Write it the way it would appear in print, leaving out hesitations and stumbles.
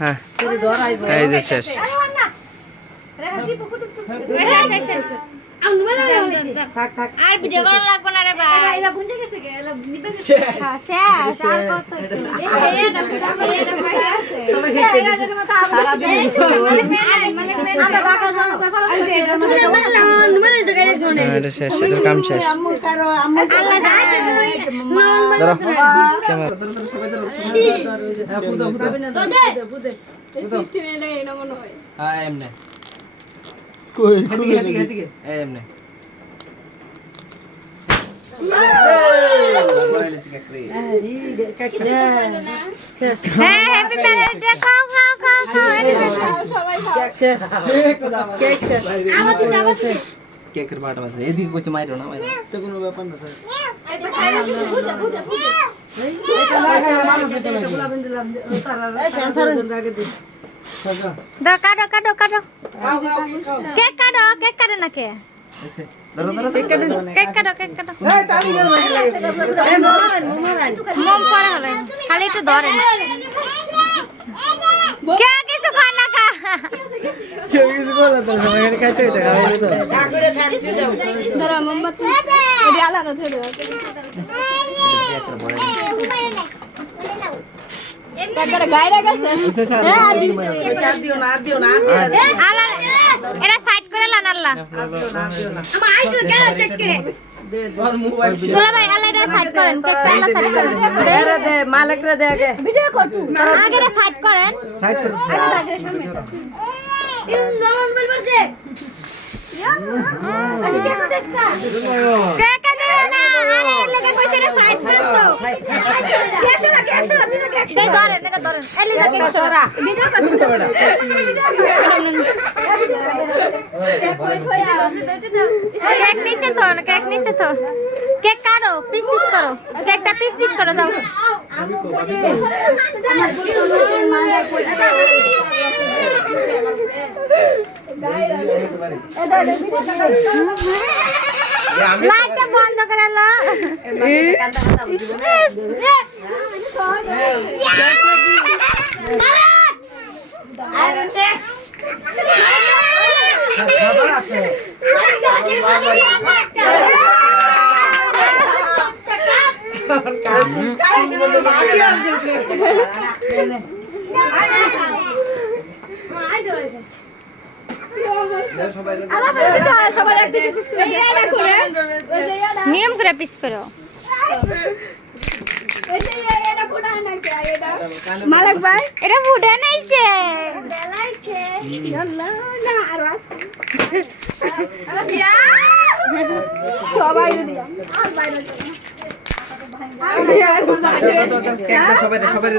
হ্যাঁ এই যে শেষ আর ভিডিও করা লাগবে না রে ভাই এটা বুঝে গেছে কে এলা নিবে শেষ আর কত এটা মত আমরা বাকা জন করে ফেলা এটা শেষ এটা কাম শেষ আল্লাহ জানে ধরো ক্যামেরা সিস্টেম এলে না মনে হয় হ্যাঁ এমনে কই এদিকে এমনে হ্যাপি বার্থডে খাও খাও খাও খাও সবাই কেক শেষ আমাদের যাবে কেকের বাটা আছে এদিকে কইছে মাইরো না মাইরো তো কোনো ব্যাপার না স্যার দা কাটো কাটো কাটো কেক কাটো না কে ধরো ধরো কেক কাটো মোম পরে হলো খালি একটু ধরেন কে কিছু খায় না কা কেউ কিছু বলে তো সবাই এখানে খাইতে হইতে খাওয়াই তো আগরে থামছি দাও ধরো মোমবাতি এডি আলাদা থে দাও এমনি গায়রা গেছে আর দিও না আলা এরা সাইড করে লান আল্লাহ আমার আইছো কেন চেক করে তোর মোবাইল তোলা ভাই আল্লাহ এটা সাইড করেন কেকটা আল্লাহ সাইড করেন দে মালিক রে দে আগে ভিডিও কর তুই আগে এটা সাইড করেন সাইড করে আগে সামনে ইন নাম বলবছে আজ কেন দেশটা কেক দে না আরে লাগে কইছে না সাইড কর তো কেকশো সেই ধরেন এটা ধরেন এলিজা কেকশো ভিডিও কর কেক নিচে তো কেক কাটো পিস করো কেকটা পিস করো যাও লাইটটা বন্ধ করে না নিয়ম করে পিস করো মালিক ভাই এটা ফুটে নাইছে সবাই সবাই